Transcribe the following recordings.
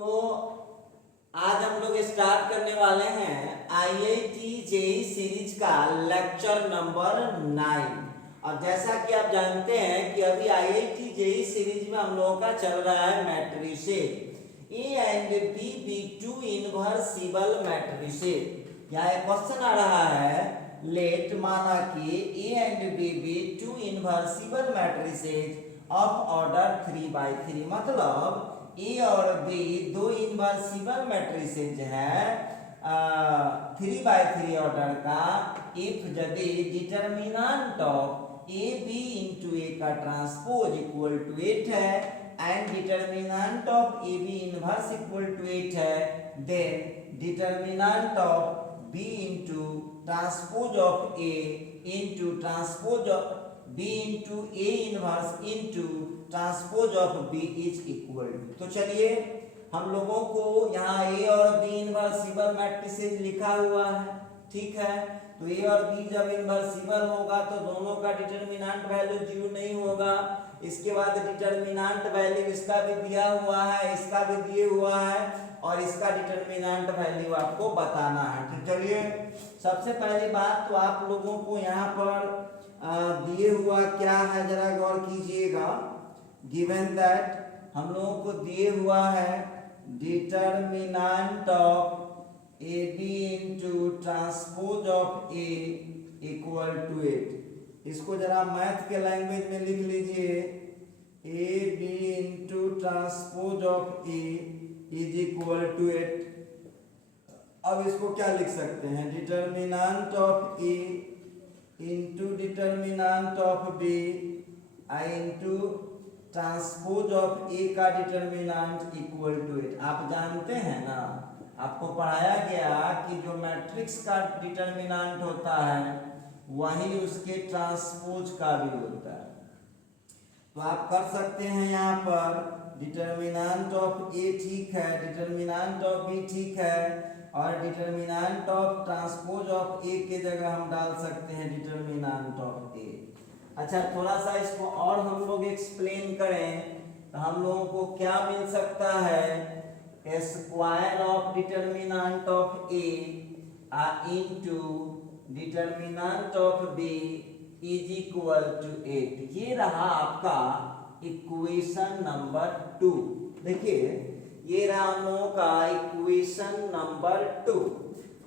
तो आज हम लोग स्टार्ट करने वाले हैं आईआईटी जेईई सीरीज का लेक्चर नंबर 9। और जैसा कि आप जानते हैं कि अभी आईआईटी जेईई सीरीज में हम लोगों का चल रहा है matrices A and B be two invertible matrices. यहाँ एक क्वेश्चन आ रहा है, लेट माना कि A and B be two invertible matrices of order 3/3, मतलब ए और बी दो इनवर्सिबल मैट्रिसेज है 3/3 ऑर्डर का। इफ यदि determinant of A B into A का ट्रांसपोज इक्वल टू 8 है and determinant of A B inverse equal to 8 है, then determinant of B into transpose of A into transpose of B into A inverse into transpose of B is equal to. तो चलिए हम लोगों को यहाँ ए और B इनवर्सिबल matrices लिखा हुआ है, ठीक है। तो ए और बी जब इनवर्सिबल होगा तो दोनों का डिटर्मिनेंट वैल्यू 0 नहीं होगा। इसके बाद डिटर्मिनेंट वैल्यू इसका भी दिया हुआ है, इसका भी दिए हुआ है, और इसका डिटर्मिनेंट वैल्यू आपको बताना है। तो चलिए सबसे पहली बात तो आप लोगों को यहाँ पर दिए हुआ क्या है जरा गौर कीजिएगा। गिवन दैट हम लोगों को दिए हुआ है determinant of A B into transpose of A equal to 8। इसको जरा मैथ के लैंग्वेज में लिख लीजिए, A B into transpose of A is equal to 8। अब इसको क्या लिख सकते हैं, determinant of A into determinant of B into transpose of A का डिटर्मिनेंट इक्वल टू 8। आप जानते हैं ना, आपको पढ़ाया गया कि जो मैट्रिक्स का डिटर्मिनेंट होता है वही उसके ट्रांसपोज का भी होता है। तो आप कर सकते हैं यहाँ पर डिटर्मिनेंट ऑफ ए ठीक है, डिटर्मिनेंट ऑफ बी ठीक है, और डिटर्मिनेंट ऑफ ट्रांसपोज ऑफ ए के जगह हम डाल सकते हैं डिटर्मिनेंट ऑफ ए। अच्छा, थोड़ा सा इसको और हम लोग एक्सप्लेन करें तो हम लोगों को क्या मिल सकता है, square of determinant of A into determinant of B is equal to 8। ये रहा आपका इक्वेशन नंबर 2। देखिए ये रहा हम लोगों का इक्वेशन नंबर 2।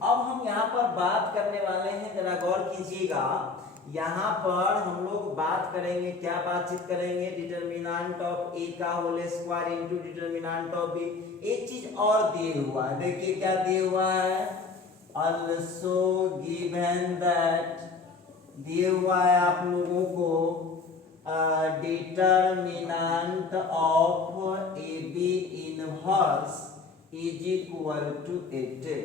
अब हम यहाँ पर बात करने वाले हैं, जरा गौर कीजिएगा। यहाँ पर हम लोग बात करेंगे, क्या बातचीत करेंगे, डिटर्मिनेंट ऑफ ए का whole square into determinant of B. एक चीज और दिए हुआ है, देखिए क्या दिए हुआ है, also given that दिए हुआ है आप लोगों को determinant of A B inverse is equal to 8।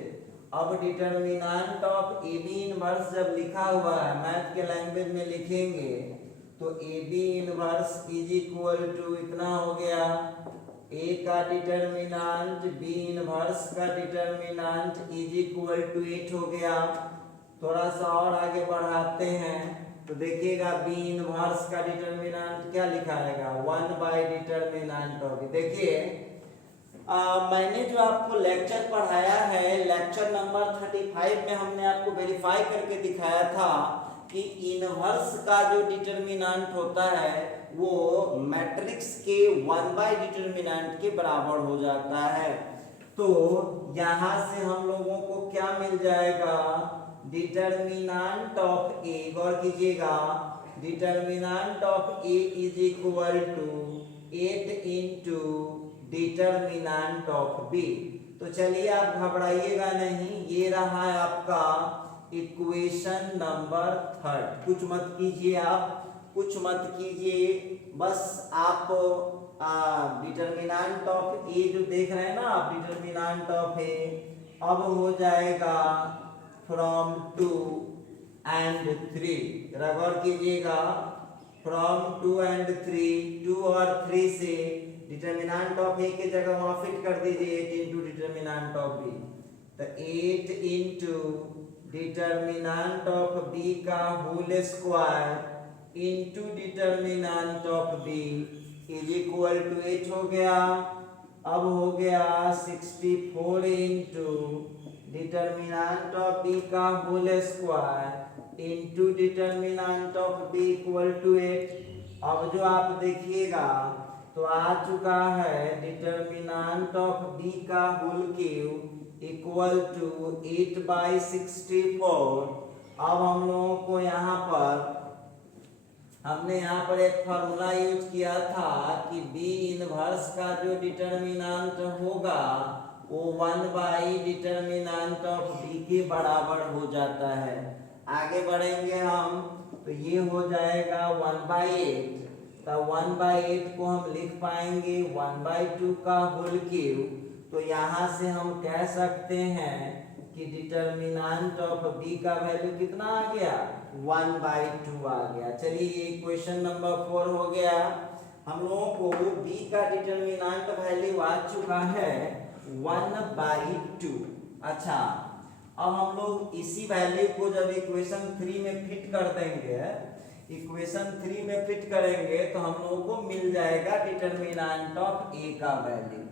अब determinant of A B inverse जब लिखा हुआ है मैथ के लैंग्वेज में लिखेंगे तो A B inverse is equal to इतना हो गया, ए का डिटर्मिनेंट बी इनवर्स का डिटर्मिनेंट इज इक्वल टू 8 हो गया। थोड़ा सा और आगे बढ़ाते हैं तो देखिएगा बी इनवर्स का डिटर्मिनेंट क्या लिखा रहेगा, 1/डिटर्मिनेंट ऑफ। देखिए मैंने जो आपको लेक्चर पढ़ाया है, लेक्चर नंबर 35 में हमने आपको वेरीफाई करके दिखाया था कि इनवर्स का जो डिटर्मिनेंट होता है वो मैट्रिक्स के 1/डिटर्मिनेंट के बराबर हो जाता है। तो यहाँ से हम लोगों को क्या मिल जाएगा, डिटर्मिनेंट ऑफ ए, गौर कीजिएगा, determinant of A is equal to 8 into determinant of B. तो चलिए आप घबराइएगा नहीं, ये रहा है आपका इक्वेशन नंबर 3। कुछ मत कीजिए, आप कुछ मत कीजिए, बस आप डिटर्मिनेंट ऑफ ए जो देख रहे हैं ना आप, डिटर्मिनेंट ऑफ ए अब हो जाएगा फ्रॉम 2 and 3। गौर कीजिएगा, फ्रॉम 2 and 3, 2 और 3 से डिटर्मिनेंट ऑफ ए के जगह वहां फिट कर दीजिए 8 इंटू डिटर्मिनेंट ऑफ बी। तो 8 इंटू डिटर्मिनेंट ऑफ बी का whole square into determinant of B is equal to 8 हो गया। अब हो गया 64 इंटू डिटर्मिनेंट ऑफ बी का whole square into determinant of B equal to 8। अब जो आप देखिएगा तो आ चुका है डिटर्मिनेंट ऑफ बी का होल क्यूब इक्वल टू 8/64। अब हम लोगों को यहाँ पर हमने यहाँ पर एक फॉर्मूला यूज किया था कि बी इनवर्स का जो डिटर्मिनेंट होगा वो 1 डिटर्मिनेंट ऑफ बी के बराबर हो जाता है। आगे बढ़ेंगे हम तो ये हो जाएगा 1/8। तो 1/8 को हम लिख पाएंगे 1/2 का होल क्यूब। तो यहाँ से हम कह सकते हैं कि डिटर्मिनेंट ऑफ बी का वैल्यू कितना आ गया 1/2 आ गया। चलिए ये क्वेश्चन नंबर 4 हो गया। हम लोगों को बी का डिटर्मिनेंट वैल्यू आ चुका है 1/2। अच्छा, अब हम लोग इसी वैल्यू को जब इक्वेशन 3 में फिट कर देंगे, इक्वेशन 3 में फिट करेंगे तो हम लोगों को मिल जाएगा डिटर्मिनेंट ऑफ ए का वैल्यू।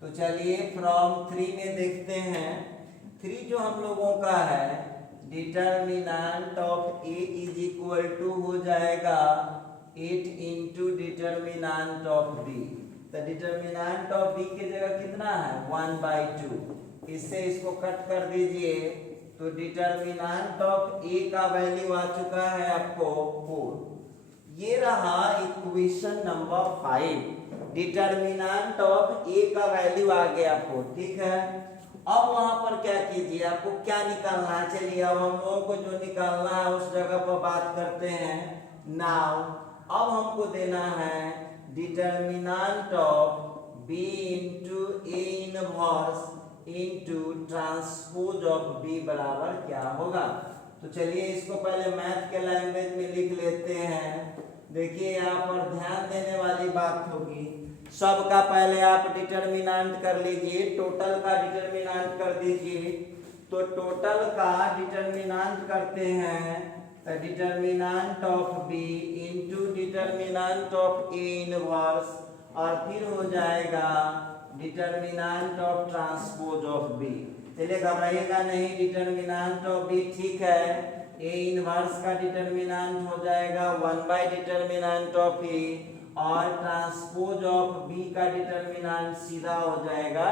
तो चलिए फ्रॉम 3 में देखते हैं। 3 जो हम लोगों का है determinant of A is equal to हो जाएगा 8 इंटू डिटर्मिनेंट ऑफ बी। तो डिटर्मिनेंट ऑफ बी की जगह कितना है 1/2। इससे इसको कट कर दीजिए तो डिटर्मिनेंट ऑफ ए का वैल्यू आ चुका है आपको 4। ये रहा equation number 5। Determinant of A का वैल्यू आ गया 4। ठीक है, अब वहां पर क्या कीजिए, आपको क्या निकालना है। चलिए अब हम लोगों को जो निकालना है उस जगह पर बात करते हैं। नाउ अब हमको देना है determinant of B into A inverse into transpose of B बराबर क्या होगा। तो चलिए इसको पहले मैथ के लैंग्वेज में लिख लेते हैं। देखिए यहाँ पर ध्यान देने वाली बात होगी, सबका पहले आप डिटर्मिनेंट कर लीजिए, टोटल का डिटर्मिनेंट कर दीजिए। तो टोटल का डिटर्मिनेंट करते हैं तो determinant of B into determinant of A inverse और फिर हो जाएगा determinant of transpose of B. चलिए घबराइएगा नहीं, डिटर्मिनेंट ऑफ बी ठीक है, ए इनवर्स का डिटर्मिनेंट हो जाएगा 1/डिटर्मिनेंट ऑफ ए और ट्रांसपोज ऑफ बी का डिटर्मिनेंट सीधा हो जाएगा।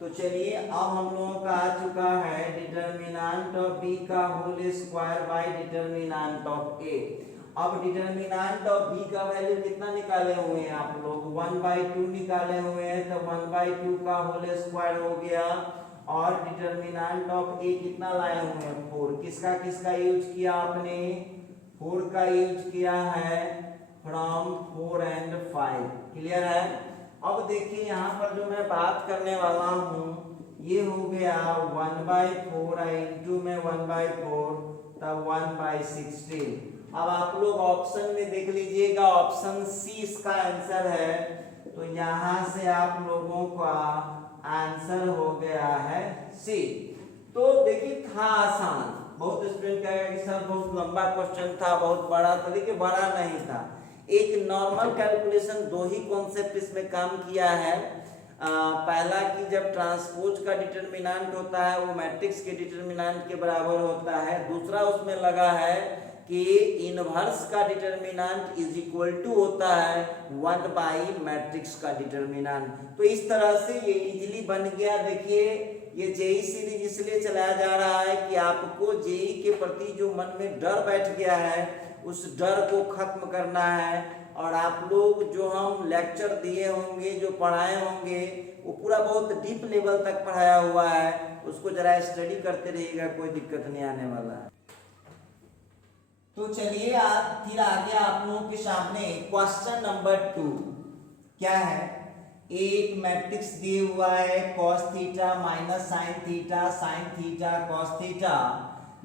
तो चलिए अब हम लोगों का आ चुका है डिटर्मिनेंट ऑफ बी का whole square by determinant of A. अब डिटर्मिनेंट ऑफ बी का वैल्यू कितना निकाले हुए हैं आप लोग 1/2 निकाले हुए हैं। तो 1/2 का होल स्क्वायर हो गया और डिटर्मिनेंट ऑफ ए कितना लाए हुए हैं 4। किसका किसका यूज किया आपने 4 का यूज किया है फ्रॉम 4 and 5। क्लियर है। अब देखिए यहाँ पर जो मैं बात करने वाला हूँ ये हो गया 1/4 इंटू में 1/4 तब 1/16। अब आप लोग ऑप्शन में देख लीजिएगा, ऑप्शन सी इसका आंसर है। तो यहाँ से आप लोगों का आंसर हो गया है सी। तो देखिए था आसान, बहुत स्टूडेंट कहेगा कि सर बहुत लंबा क्वेश्चन था, बहुत बड़ा था। देखिए बड़ा नहीं था, एक नॉर्मल कैलकुलेशन, दो ही कॉन्सेप्ट इसमें काम किया है। पहला कि जब ट्रांसपोज का डिटर्मिनेंट होता है वो मैट्रिक्स के डिटर्मिनेंट के बराबर होता है। दूसरा उसमें लगा है कि इनवर्स का डिटर्मिनेंट इज इक्वल टू होता है 1 मैट्रिक्स का डिटर्मिनेंट। तो इस तरह से ये इजीली बन गया। देखिए ये जेई सीरीज इसलिए चलाया जा रहा है कि आपको जेई के प्रति जो मन में डर बैठ गया है उस डर को खत्म करना है। और आप लोग जो हम लेक्चर दिए होंगे, जो पढ़ाए होंगे, वो पूरा बहुत डीप लेवल तक पढ़ाया हुआ है, उसको जरा स्टडी करते रहिएगा, कोई दिक्कत नहीं आने वाला है। तो चलिए फिर आगे आप लोगों के सामने क्वेश्चन नंबर 2 क्या है। एक मैट्रिक्स दिया हुआ है cos theta minus sine theta sine theta cos theta,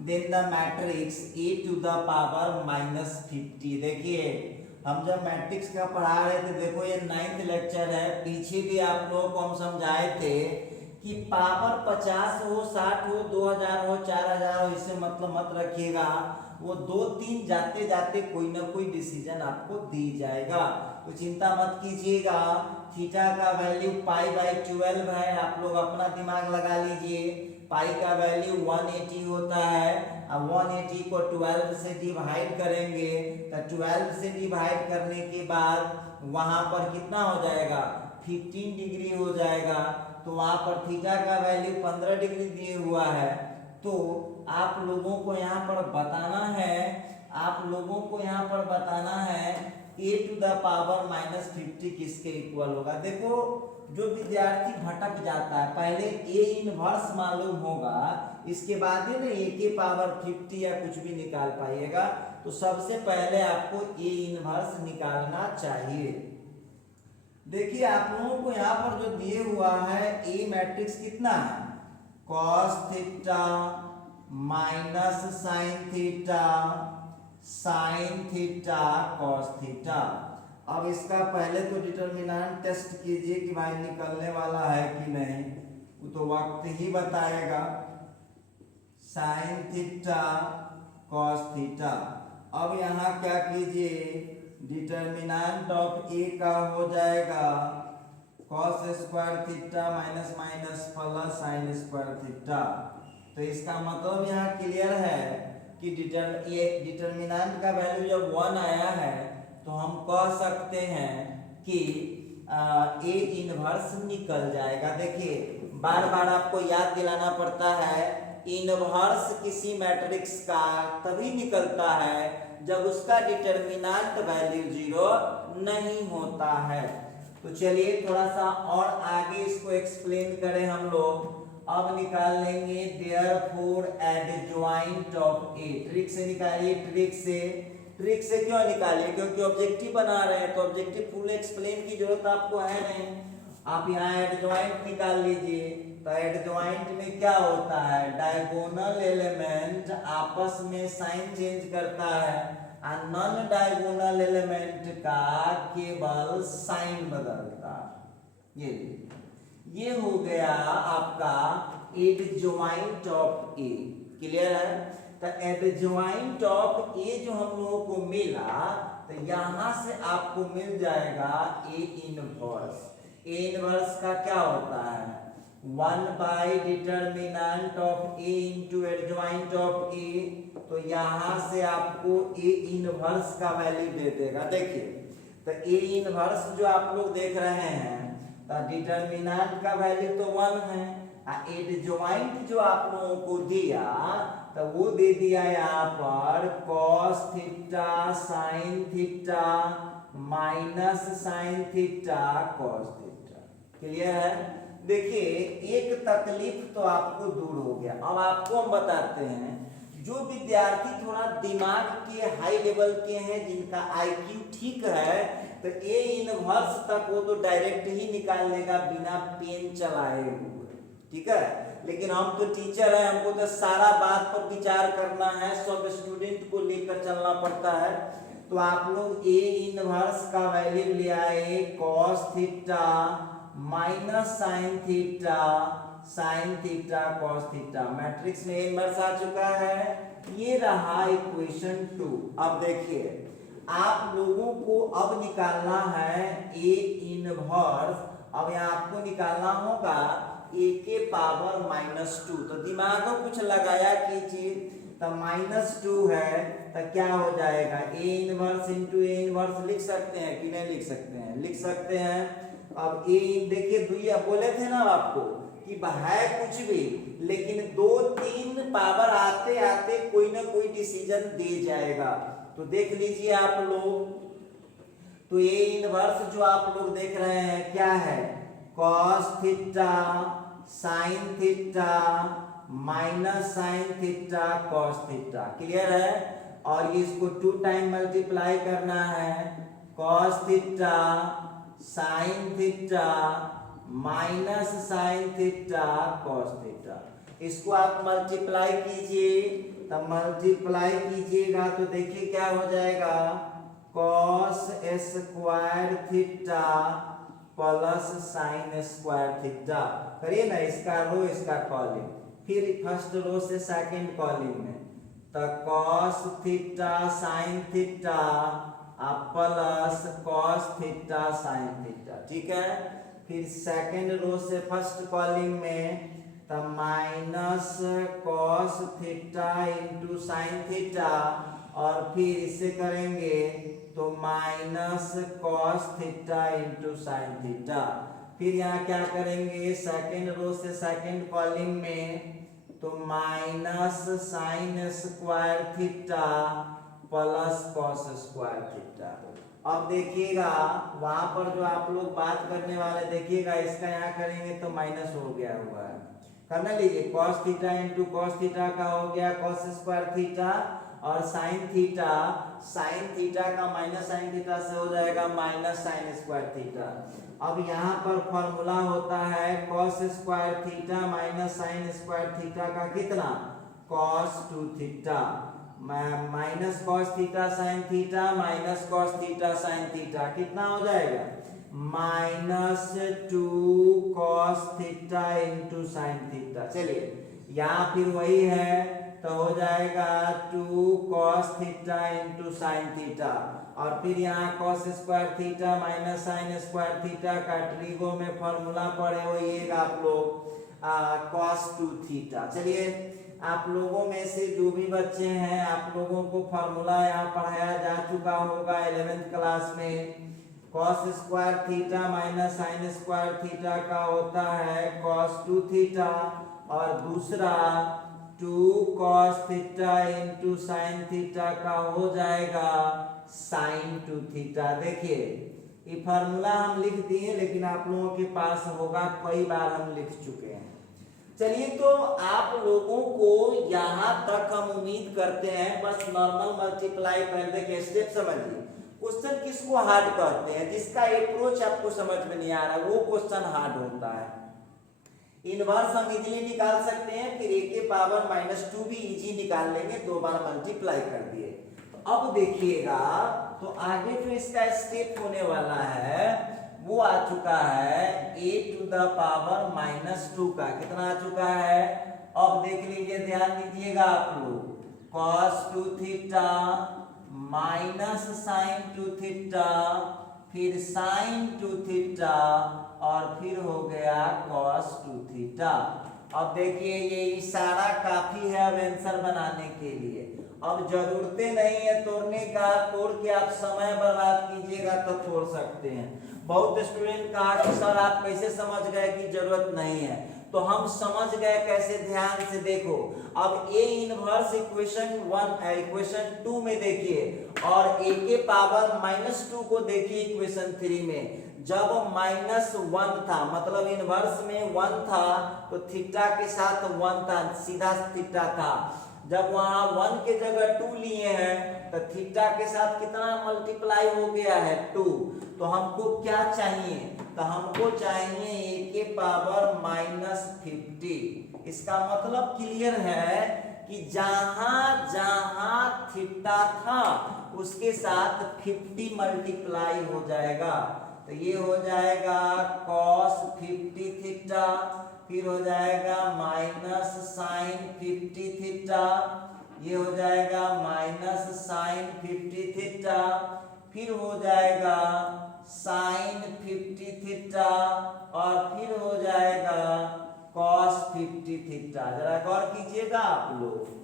then the matrix a to the power -50। देखिए हम जब मैट्रिक्स का पढ़ा रहे थे, देखो ये 9th लेक्चर है, पीछे भी आप लोगों को हम समझाए थे कि पावर 50 हो 60 हो 2000 हो 4000 हो, इससे मतलब मत रखिएगा। वो 2 3 जाते जाते कोई ना कोई डिसीजन आपको दी जाएगा। तो चिंता मत कीजिएगा। थीटा का वैल्यू π/12 है, आप लोग अपना दिमाग लगा लीजिए। पाई का वैल्यू 180 होता है। अब 180 को 12 से डिवाइड करेंगे तो 12 से डिवाइड करने के बाद वहां पर कितना हो जाएगा, 15 डिग्री हो जाएगा। तो वहां पर थीटा का वैल्यू 15 डिग्री दिए हुआ है। तो आप लोगों को यहाँ पर बताना है, a⁻50 किसके इक्वल होगा। देखो जो विद्यार्थी भटक जाता है, पहले a इनवर्स मालूम होगा, इसके बाद ही ना a⁻50 या कुछ भी निकाल पाइएगा। तो सबसे पहले आपको a इनवर्स निकालना चाहिए। देखिए आप लोगों को यहाँ पर जो दिए हुआ है A मैट्रिक्स कितना है, cos theta minus sine theta cos theta. अब इसका पहले तो डिटर्मिनेंट टेस्ट कीजिए कि भाई निकलने वाला है कि नहीं, वो तो वक्त ही बताएगा। Sign theta cos theta. अब यहाँ क्या कीजिए, डिटर्मिनेंट ऑफ ए का हो जाएगा cos square theta minus minus plus sine square theta. तो इसका मतलब यहाँ क्लियर है कि डिटर्मिनेंट का वैल्यू जब 1 आया है तो हम कह सकते हैं कि ए इनवर्स निकल जाएगा। देखिए बार बार आपको याद दिलाना पड़ता है, इनवर्स किसी मैट्रिक्स का तभी निकलता है जब उसका डिटर्मिनेंट वैल्यू 0 नहीं होता है। तो चलिए थोड़ा सा और आगे इसको एक्सप्लेन करें हम लोग। अब निकाल लेंगे therefore adjoint of A. Trick से निकालिए, ट्रिक से क्यों निकालिए, क्योंकि ऑब्जेक्टिव बना रहे हैं तो ऑब्जेक्टिव फुल एक्सप्लेन की जरूरत आपको है नहीं। आप यहाँ एडजॉइंट निकाल लीजिए। तो एडजॉइंट में क्या होता है, डायगोनल एलिमेंट आपस में साइन चेंज करता है और नॉन डायगोनल एलिमेंट का केवल साइन बदलता है। ये हो गया आपका एडजॉइंट ऑफ ए। क्लियर है। तो एडजॉइंट ऑफ ए जो हम लोगों को मिला, तो यहां से आपको मिल जाएगा ए इनवर्स। ए इनवर्स का क्या होता है, 1 determinant of A into adjoint of A. तो यहां से आपको ए इनवर्स का वैल्यू दे देगा। देखिए तो ए इनवर्स जो आप लोग देख रहे हैं, तो डिटर्मिनेंट का वैल्यू तो 1 है, एडजॉइंट जो आप लोगों को दिया तो वो दे दिया यहाँ पर cos theta sine theta minus sine theta cos theta. Clear है। देखिए एक तकलीफ तो आपको दूर हो गया। अब आपको हम बताते हैं, जो विद्यार्थी थोड़ा दिमाग के हाई लेवल के हैं, जिनका आईक्यू ठीक है, तो ए इनवर्स तक वो तो डायरेक्ट ही निकाल लेगा बिना पेन चलाए हुए। ठीक है। लेकिन हम तो टीचर हैं, हमको तो सारा बात पर विचार करना है, सब स्टूडेंट को लेकर चलना पड़ता है। तो आप लोग ए इनवर्स का वैल्यू ले आए cos theta minus sine theta cos theta. Matrix में इनवर्स आ चुका है। ये रहा इक्वेशन 2। अब देखिए आप लोगों को अब निकालना है ए इनवर्स। अब यहाँ आपको निकालना होगा ए के पावर -2। तो दिमाग में कुछ लगाया कीजिए। तो -2 है तो क्या हो जाएगा, ए इनवर्स इंटू ए इनवर्स लिख सकते हैं कि नहीं लिख सकते हैं, लिख सकते हैं। अब ए देखिए दुइया बोले थे ना आपको कि है कुछ भी, लेकिन 2 3 पावर आते आते कोई ना कोई डिसीजन दे जाएगा। तो देख लीजिए आप लोग। तो ए इनवर्स जो आप लोग देख रहे हैं क्या है, cos theta sine theta minus sine theta cos theta. Clear है। और इसको 2 टाइम मल्टीप्लाई करना है, cos theta sine theta minus sine theta cos theta. इसको आप मल्टीप्लाई कीजिए। तो मल्टीप्लाई कीजिएगा तो देखिए क्या हो जाएगा, cos square theta plus sine square theta. करिए ना, इसका रो इसका कॉलम, फिर फर्स्ट रो से सेकंड कॉलम में तो cos theta sine theta plus cos theta sine theta, ठीक है। फिर सेकंड रो से फर्स्ट कॉलम में तो minus cos theta into sine theta, और फिर इसे करेंगे तो minus cos theta into sine theta. फिर यहाँ क्या करेंगे, सेकंड रो से सेकंड कॉलम में तो minus sine square theta plus cos square theta. अब देखिएगा वहां पर जो आप लोग बात करने वाले देखिएगा, इसका यहाँ करेंगे तो माइनस हो गया हुआ है, करना लीजिए। Cos theta into cos theta का हो गया कॉस स्क्वायर थीटा, और साइन थीटा का माइनस साइन थीटा से हो जाएगा माइनस साइन स्क्वायर थीटा। अब यहाँ पर फॉर्मूला होता है cos square theta minus sine square theta का कितना, cos 2 theta minus cos theta sine theta minus cos theta sine theta, कितना हो जाएगा minus 2 cos theta into sine theta. चलिए यहाँ फिर वही है तो हो जाएगा 2 cos theta into sine theta, और फिर यहाँ cos square theta minus sine square theta का ट्रिगो में फॉर्मूला पढ़े होइएगा आप लोग कॉस 2 थीटा। चलिए आप लोगों में से जो भी बच्चे हैं आप लोगों को फॉर्मूला यहाँ पढ़ाया जा चुका होगा 11th क्लास में। Cos square theta minus sine square theta का होता है कॉस 2 थीटा, और दूसरा 2 cos theta into sine theta का हो जाएगा साइन 2 थीटा। देखिए ये फार्मूला हम लिख दिए, लेकिन आप लोगों के पास होगा, कई बार हम लिख चुके हैं। चलिए तो आप लोगों को यहाँ तक हम उम्मीद करते हैं बस नॉर्मल मल्टीप्लाई करने के स्टेप समझिए। क्वेश्चन किसको हार्ड कहते हैं, जिसका अप्रोच आपको समझ में नहीं आ रहा वो क्वेश्चन हार्ड होता है। इनवर्स हम इजीली निकाल सकते हैं, फिर a के पावर -2 भी इजी निकाल लेंगे, 2 बार मल्टीप्लाई कर दिए। तो अब देखिएगा तो आगे जो इसका स्टेप होने वाला है वो आ चुका है a टू द पावर -2 का, कितना आ चुका है, अब देख लीजिए, ध्यान दीजिएगा आप लोग, cos 2 theta minus sine 2 theta, फिर साइन 2 थीटा, और फिर हो गया cos 2 थीटा। अब देखिए ये इशारा काफी है अब आंसर बनाने के लिए, अब जरूरतें नहीं है तोड़ने का, तोड़ के आप समय बर्बाद कीजिएगा तो तोड़ सकते हैं। बहुत स्टूडेंट कहा कि सर आप कैसे समझ गए कि जरूरत नहीं है, तो हम समझ गए कैसे, ध्यान से देखो। अब a इनवर्स इक्वेशन 2 में देखिए, और a के पावर -2 को देखिए इक्वेशन 3 में। जब -1 था मतलब इनवर्स में 1 था तो थीटा के साथ 1 था, सीधा थीटा था। जब वहां 1 के जगह 2 लिए हैं तो थीटा के साथ कितना मल्टीप्लाई हो गया है 2। तो हमको क्या चाहिए, तो हमको चाहिए a के पावर -50। इसका मतलब क्लियर है कि जहां जहां थीटा था उसके साथ 50 मल्टीप्लाई हो जाएगा। तो ये हो जाएगा cos 50 थीटा, फिर हो जाएगा माइनस साइन 50 थीटा, ये हो जाएगा माइनस साइन 50 थीटा, फिर हो जाएगा साइन 50 थीटा, और फिर हो जाएगा cos 50 थीटा। जरा गौर कीजिएगा आप लोग।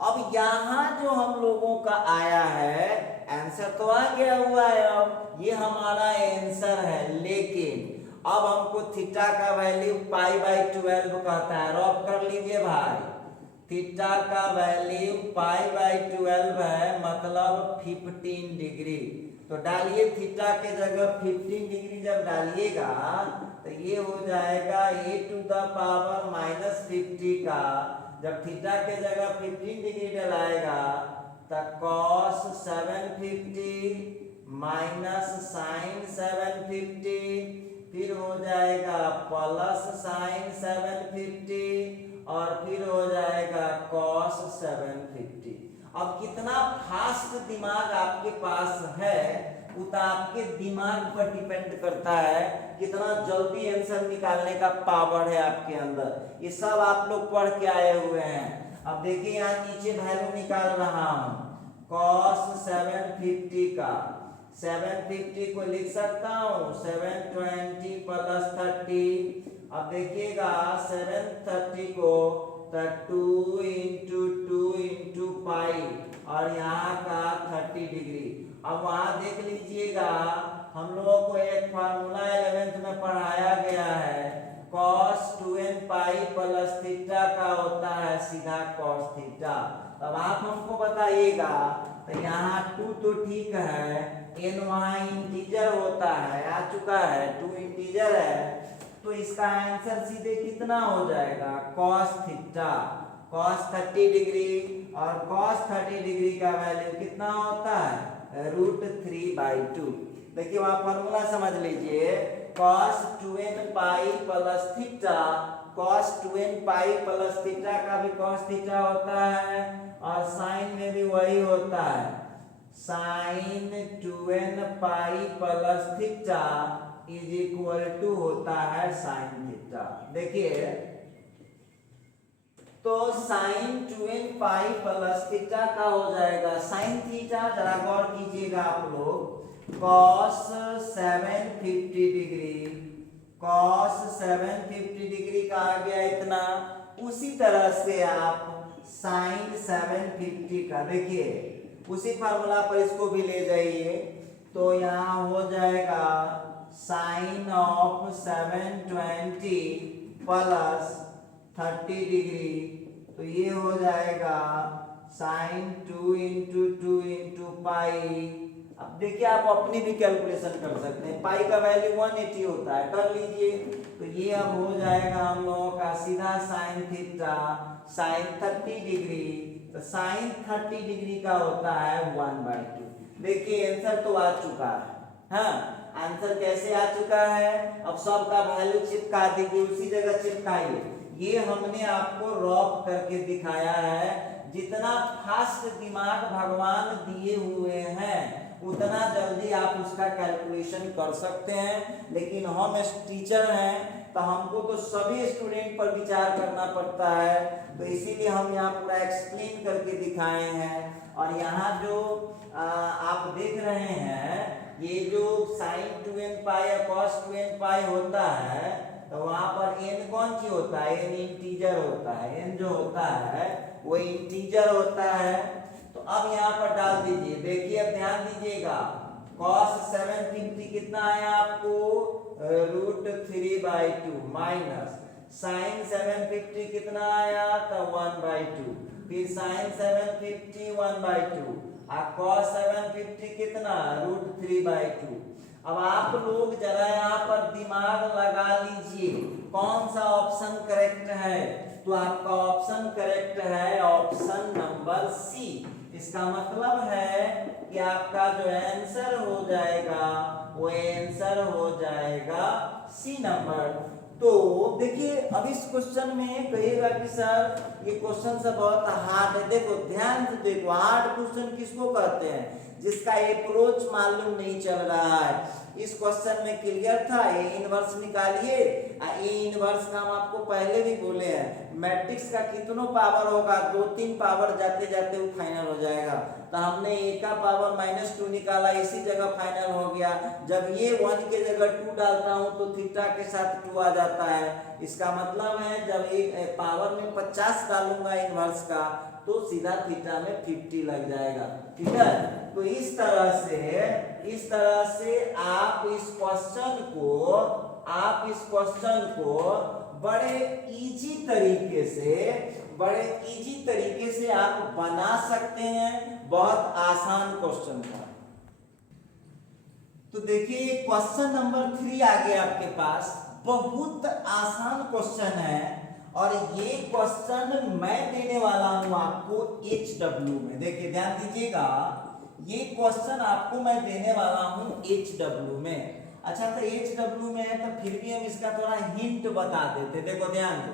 अब यहाँ जो हम लोगों का आया है आंसर तो आ गया हुआ है, अब ये हमारा आंसर है, लेकिन अब हमको थीटा का वैल्यू π/12 कहता है। रॉप कर लीजिए भाई, थीटा का वैल्यू π/12 है, मतलब 15 डिग्री। तो डालिए थीटा के जगह 15 डिग्री जब डालिएगा तो ये हो जाएगा a टू द पावर -50 का, जब थीटा के जगह 15 डिग्री डलाएगा तो cos 750 माइनस साइन 750, फिर हो जाएगा प्लस साइन 750, और फिर हो जाएगा cos 750। अब कितना फास्ट दिमाग आपके पास है वो तो आपके दिमाग पर डिपेंड करता है, कितना जल्दी आंसर निकालने का पावर है आपके अंदर। ये सब आप लोग पढ़ के आए हुए हैं। अब देखिए यहाँ नीचे वैल्यू निकाल रहा हूँ cos 750 का 750 को लिख सकता हूँ 720 प्लस 30। अब देखिएगा 730 को 2 इंटू 2 इंटू पाई और यहाँ का 30 डिग्री। अब वहाँ देख लीजिएगा हम लोगों को एक फार्मूला 11th में पढ़ाया गया है cos 2n pi plus theta का होता है सीधा cos थीटा। अब आप हमको बताइएगा तो यहाँ 2 तो ठीक है, n वहाँ इंटीजर होता है, आ चुका है 2 इंटीजर है, तो इसका आंसर सीधे कितना हो जाएगा cos थीटा cos 30 डिग्री और cos 30 डिग्री का वैल्यू कितना होता है √3/2। देखिए वहाँ फॉर्मूला समझ लीजिए cos 2n pi plus theta cos 2n pi plus theta का भी cos थीटा होता है और साइन में भी वही होता है sin 2n pi plus theta is equal to होता है sin थीटा। देखिए तो sin 2n pi plus theta का हो जाएगा sin थीटा, जरा गौर कीजिएगा आप लोग cos 750 डिग्री cos 750 डिग्री का आ गया इतना, उसी तरह से आप sin 750 का देखिए उसी फार्मूला पर इसको भी ले जाइए तो यहाँ हो जाएगा sin ऑफ 720 प्लस 30 डिग्री, तो ये हो जाएगा sin 2 इंटू 2 इंटू पाई। अब देखिए आप अपनी भी कैलकुलेशन कर सकते हैं, पाई का वैल्यू 180 होता है, कर लीजिए तो ये अब हो जाएगा हम लोगों का सीधा sin थीटा sin 30 डिग्री, तो sin 30 डिग्री का होता है 1/2। देखिए आंसर तो आ चुका है, हाँ आंसर कैसे आ चुका है। अब सबका वैल्यू चिपका दीजिए, उसी जगह चिपकाइए। ये हमने आपको रॉप करके दिखाया है, जितना फास्ट दिमाग भगवान दिए हुए हैं उतना जल्दी आप उसका कैलकुलेशन कर सकते हैं, लेकिन हम टीचर हैं तो हमको तो सभी स्टूडेंट पर विचार करना पड़ता है, तो इसीलिए हम यहाँ पूरा एक्सप्लेन करके दिखाए हैं। और यहाँ जो आप देख रहे हैं ये जो sin 2n पाई और cos 2n पाई होता है, तो वहां पर n कौन सी होता है, n इंटीजर होता है, n जो होता है वो इंटीजर होता है। तो अब यहाँ पर डाल दीजिए, देखिए अब ध्यान दीजिएगा cos 750 कितना आया आपको √3/2 माइनस sin 750 कितना आया था 1/2, फिर sin 750 1/2 और cos 750 कितना √3/2। अब आप लोग जरा यहाँ पर दिमाग लगा लीजिए कौन सा ऑप्शन करेक्ट है, तो आपका ऑप्शन करेक्ट है ऑप्शन नंबर सी। इसका मतलब है कि आपका जो आंसर हो जाएगा वो आंसर हो जाएगा सी नंबर। तो देखिए अब इस क्वेश्चन में कहिएगा कि सर ये क्वेश्चन से बहुत हार्ड है। देखो ध्यान से देखो, हार्ड क्वेश्चन किसको कहते हैं, जिसका अप्रोच मालूम नहीं चल रहा है। इस क्वेश्चन में क्लियर था, ए इनवर्स निकालिए। ए इनवर्स का हम आपको पहले भी बोले हैं, मैट्रिक्स का कितनों पावर होगा 2-3 पावर जाते जाते वो फाइनल हो जाएगा। तो हमने ए का पावर -2 निकाला, इसी जगह फाइनल हो गया। जब ये 1 के जगह 2 डालता हूं तो थीटा के साथ 2 आ जाता है। इसका मतलब है जब एक पावर में 50 डालूंगा इनवर्स का तो सीधा थीटा में 50 लग जाएगा, ठीक है। तो इस तरह से आप इस क्वेश्चन को बड़े इजी तरीके से आप बना सकते हैं, बहुत आसान क्वेश्चन था। तो देखिए क्वेश्चन नंबर 3 आ गया आपके पास, बहुत आसान क्वेश्चन है और ये क्वेश्चन मैं देने वाला हूं आपको HW में। देखिए ध्यान दीजिएगा, ये क्वेश्चन आपको मैं देने वाला हूं HW में। अच्छा तो HW में है तो फिर भी हम इसका थोड़ा हिंट बता देते। देखो ध्यान दो,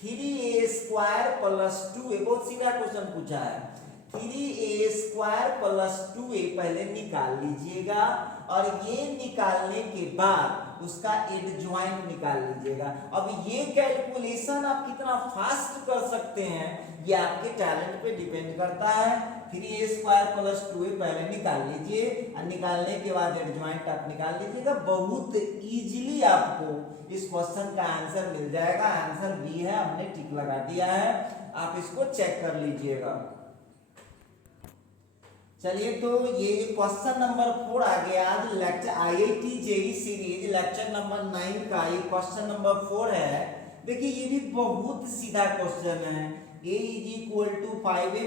3a² + 2a, बहुत सीधा क्वेश्चन पूछा है। 3a² + 2a पहले निकाल लीजिएगा और ये निकालने के बाद उसका एडजॉइंट निकाल लीजिएगा। अब ये कैलकुलेशन आप कितना फास्ट कर सकते हैं ये आपके टैलेंट पे डिपेंड करता है। 3a² + 2a पहले निकाल लीजिए और निकालने के बाद एडजॉइंट आप निकाल लीजिएगा। बहुत इजीली आपको इस क्वेश्चन का आंसर मिल जाएगा। आंसर बी है, हमने टिक लगा दिया है, आप इसको चेक कर लीजिएगा। चलिए तो ये क्वेश्चन नंबर 4 आ गया। आज lecture IIT JEE series lecture number 9 का ये क्वेश्चन नंबर 4 है। देखिए ये भी बहुत सीधा क्वेश्चन है। a = 5a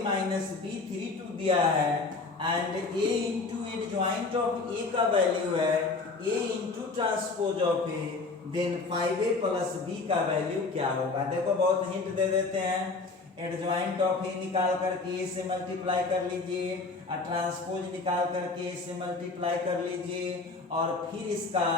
- b 3 दिया है and a into adjoint of a का वैल्यू है a into transpose of a, then 5a + b का वैल्यू क्या होगा। देखो बहुत हिंट दे देते हैं। एडजॉइंट ऑफ ए निकाल करके ए से मल्टीप्लाई कर लीजिए और ट्रांसपोज निकाल करके ए से मल्टीप्लाई कर लीजिए और फिर इसका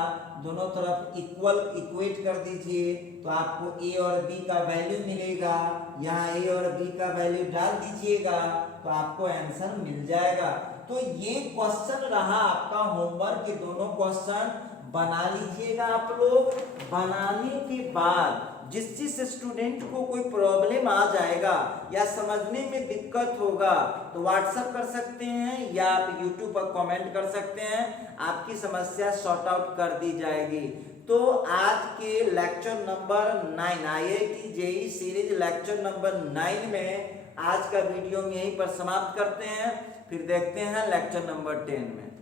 दोनों तरफ इक्वेट कर दीजिए तो आपको ए और बी का वैल्यू मिलेगा। यहाँ ए और बी का वैल्यू डाल दीजिएगा तो आपको आंसर मिल जाएगा। तो ये क्वेश्चन रहा आपका होमवर्क। के दोनों क्वेश्चन बना लीजिएगा आप लोग। बनाने के बाद जिस स्टूडेंट को कोई प्रॉब्लम आ जाएगा या समझने में दिक्कत होगा तो व्हाट्सएप कर सकते हैं या आप यूट्यूब पर कमेंट कर सकते हैं, आपकी समस्या सॉर्ट आउट कर दी जाएगी। तो आज के lecture number 9 IIT JEE series lecture number 9 में आज का वीडियो में यहीं पर समाप्त करते हैं। फिर देखते हैं लेक्चर नंबर 10 में।